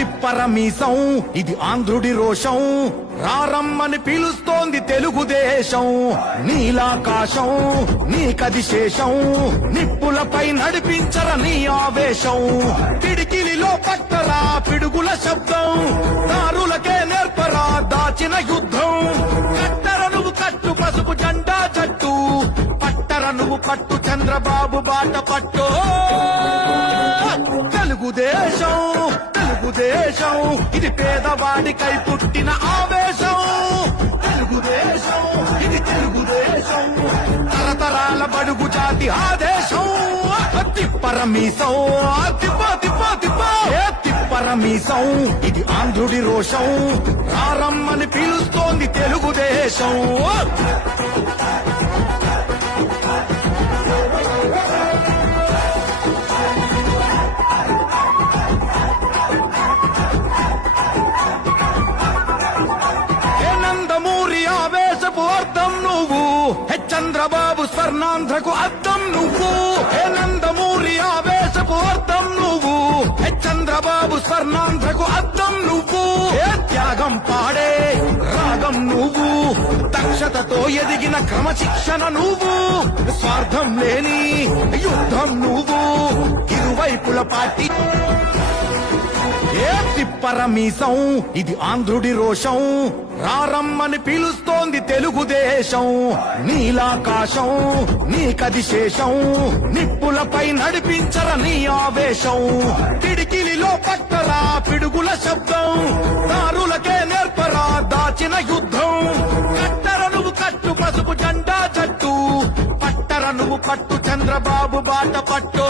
తిప్పరమీసం ఇది ఆంధ్రుడి రోషం, రారమ్మని పిలుస్తోంది తెలుగుదేశం. నీలాకాశం నీకది శేషం, నిప్పులపై నడిపించర నీ ఆవేశం. పిడికిలిలో పట్టరా పిడుగుల శబ్దం, దారులకే నేర్పరా దాచిన యుద్ధం. కట్టర నువ్వు కట్టు పసుపు జెండా జట్టు, పట్టర నువ్వు పట్టు చంద్రబాబు బాట పట్టు. తెలుగుదేశం తెలుగుదేశం ఇది పేదవాడికై పుట్టిన ఆవేశం. తెలుగుదేశం ఇది తెలుగుదేశం, తరతరాల బడుగు జాతి ఆదేశం. తిప్పరమీసం తిప్ప తిప్ప తిప్ప తిప్పరమీసం ఇది ఆంధ్రుడి రోషం, రారమ్మని పిలుస్తోంది తెలుగుదేశం. అర్థం నువ్వు చంద్రబాబు స్వర్ణాంధ్రకు అర్థం నువ్వు. హే నందమూరి ఆవేశపు అర్థం నువ్వు, చంద్రబాబు స్వర్ణాంధ్రకు అర్థం నువ్వు. హే త్యాగం పాడే రాగం నువ్వు, దక్షతతో ఎదిగిన క్రమశిక్షణ నువ్వు. స్వార్థం లేని యుద్ధం నువ్వు, ఇరువైపుల పార్టీ. ఏ తిప్పరమీసం ఇది ఆంధ్రుడి రోషం, రారమ్మని పిలుస్తోంది తెలుగుదేశం. నీలాకాశం నీకది శేషం, నిప్పులపై నడిపించర నీ ఆవేశం. పిడికిలిలో పట్టరా పిడుగుల శబ్దం, దారులకే నేర్పరా దాచిన యుద్ధం. కట్టర నువ్వు కట్టు పసుపు జెండా జట్టు, పట్టర నువ్వు పట్టు చంద్రబాబు బాట పట్టు.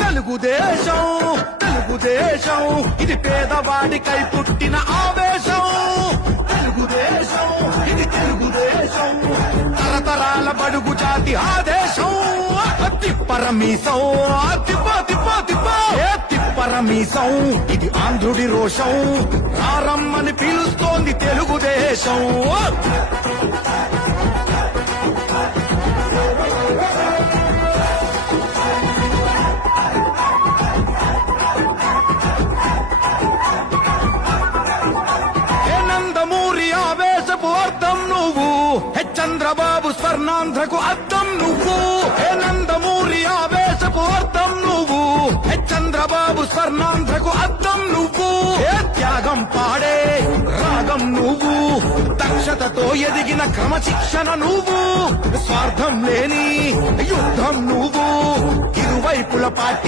తెలుగుదేశం తెలుగుదేశం ఇది పేదవాడికై పుట్టిన ఆవేశం. తెలుగుదేశం ఇది తెలుగుదేశం, తరతరాల బడుగు జాతి ఆదేశం. తిప్పరమీసం తిప్ప తిప్ప తిప్ప తిప్పరమీసం ఇది ఆంధ్రుడి రోషం, రారమ్మని పిలుస్తోంది తెలుగుదేశం. అర్థం నువ్వు చంద్రబాబు స్వర్ణాంధ్రకు అర్థం నువ్వు. హే నందమూరి ఆవేశపు అర్థం నువ్వు, చంద్రబాబు స్వర్ణాంధ్రకు అర్థం నువ్వు. హే త్యాగం పాడే రాగం నువ్వు, దక్షతతో ఎదిగిన క్రమశిక్షణ నువ్వు. స్వార్థం లేని యుద్ధం నువ్వు, ఇరువైపుల పార్టీ.